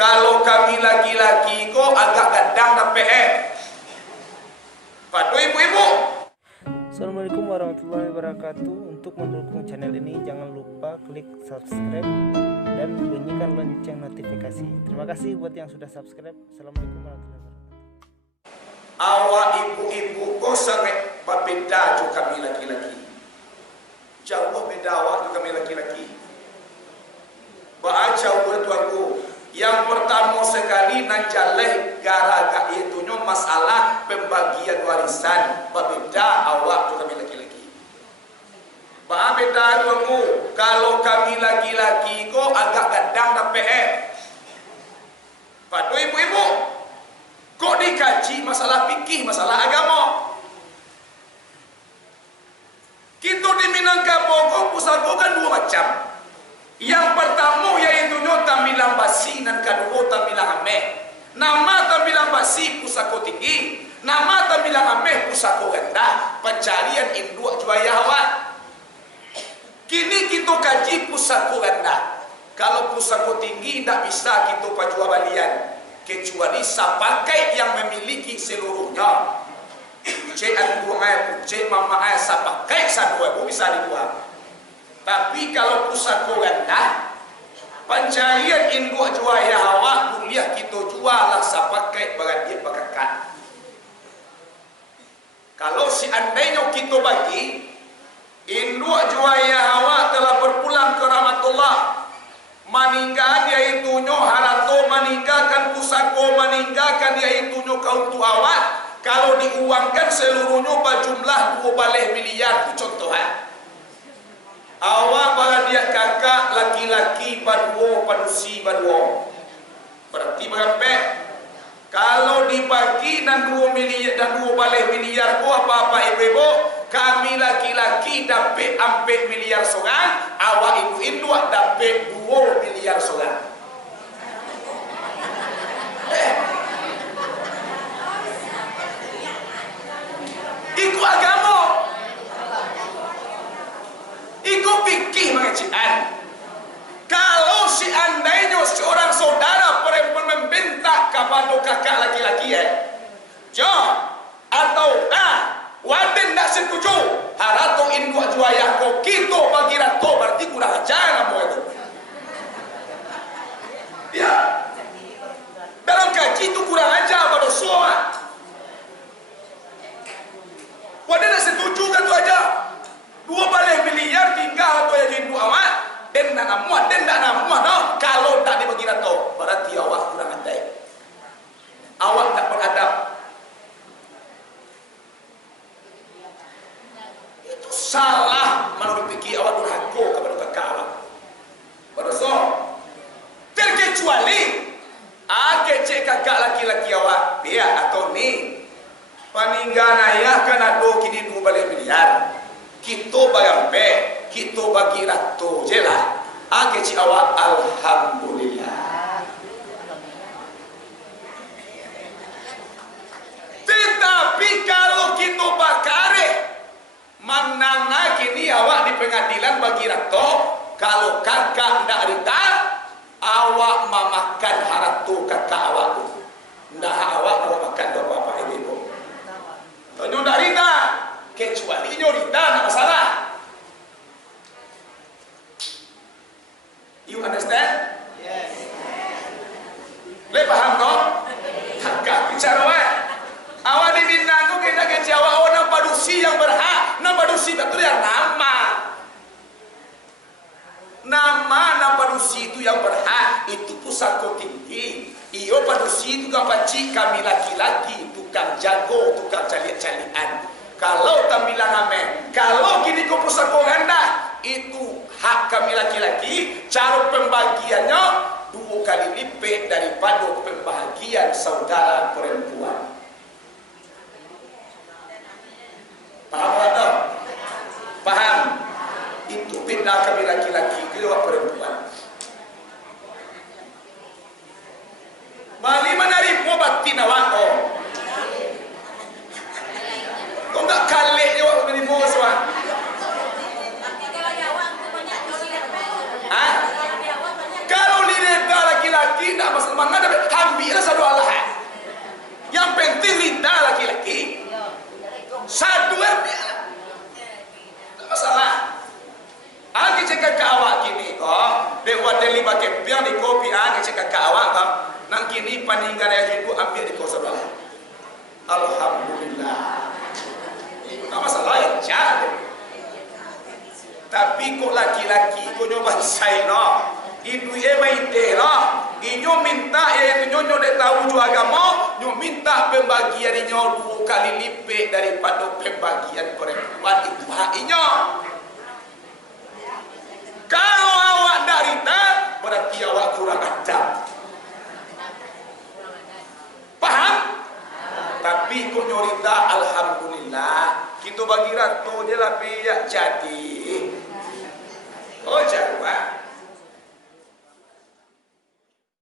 Kalau kami laki-laki kok agak gadang dan PR. Padu ibu-ibu. Assalamualaikum warahmatullahi wabarakatuh. Untuk mendukung channel ini jangan lupa klik subscribe dan bunyikan lonceng notifikasi. Terima kasih buat yang sudah subscribe. Assalamualaikum warahmatullahi wabarakatuh. Awak ibu-ibu kok sangat berbeda juga kami laki-laki. Jauh beda awak juga kami laki-laki. Baca jauh tuanku. Yang pertama sekali nanjaleh gara-gara itunya masalah pembagian warisan. Berbeda awak tu kami laki-laki. Berbeda tuanku. Kalau kami laki-laki kok agak gadang dan PR. Padu ibu-ibu. Kok dikaji masalah fikih, masalah agama. Kita di Minangkabau pusat kan dua macam. Yang pertama yaitu tampilan basi dan kedua tampilan ameh. Nama tampilan basi pusako tinggi, nama tampilan ameh pusako rendah. Pencarian induk juaya awak. Kini kita kaji pusako rendah. Kalau pusako tinggi tidak bisa kita pajual balian, kecuali sapakai yang memiliki seluruhnya. Cek aduh ayah, cek mama ayah sapakai satu ibu bisa dibuat. Tapi kalau pusako rendah, pencarian induk juaya awak kuliah kita jual lah sapakai beradik berkakak. Kalau seandainya kita bagi induk juaya awak telah berpulang ke rahmatullah, meninggal iaitunya harato, meninggalkan pusako, meninggalkan iaitunya kau tu awak. Kalau diuangkan seluruhnya berjumlah 2 miliar itu contohnya. Awak beradik kakak laki-laki berdua, padusi berdua. Berarti berapa? Kalau dibagi dan 2 miliar dan 2 miliar ko apa-apa ibu-ibu, kami laki-laki dapat 4 miliar seorang, awak ibu-ibu dapat 2 miliar seorang. Ikut agama. Ikut fikih mengajian. Kalau seandainya seorang saudara perempuan membentak kepada kakak laki-laki atau waden tak setuju harato induk juaya ko kita bagi rato berarti kurang ajar kamu itu. Ya. Dalam kaji itu kurang ajar pada semua. Waden tak setuju kan tu aja. 2 miliar tinggal atau yang induk awak. Dan tak namuat, no. Kalau tak dibagi rato, berarti awak kurang andai. Awak tak beradab. Itu salah menurut fikih awak durhaka kepada kakak awak. Berdosa. Terkecuali cek kakak laki-laki awak, dia atau ni peninggalan ayah kan ada kini 2 miliar. Kita bayar kita bagi rato je lah. Cik awak alhamdulillah. Tetapi kalau kita bakare menang kini awak di pengadilan bagi rato, kalau kakak ndak rita, awak memakan harato kakak awak tu. Ndak awak mau makan apa-apa ibu. Kalau ndak rita, kecuali nyorita tak masalah. You understand? Yes. Le paham kok? Kakak bicara awak di Minang tu kita kecewa orang padusi yang berhak. Nama padusi betul yang nama padusi itu yang berhak. Itu pusako tinggi. Iyo padusi itu paci kami laki-laki tukang jago, tukang calian-calian. Kalau tampilan amen, kalau kini kau pusako rendah, itu hak kami laki-laki. Cara pembagiannya 2 kali lipat daripada pembagian saudara perempuan. Paham tak? Paham? Itu beda kami laki-laki kedua perempuan. Mali menarimu batin awak kau. Kau tak kalik je waktu menarimu semua. Kalau lidah laki-laki tidak semangat ini paninggal yang itu ambil di kau sebelah. Alhamdulillah. Tak masalah ya, jangan. Tapi kok laki-laki kau nyoba saina, itu main tera, inyo minta ya itu nyo dek tahu ju agama, nyo minta pembagian inyo 2 kali lipat daripada pembagian perempuan itu hak inyo. Kalau awak darita, berarti awak kurang adab. Paham? Tapi kau nyorita, alhamdulillah, kita bagi ratu je lah piyak jadi. Oh jawab.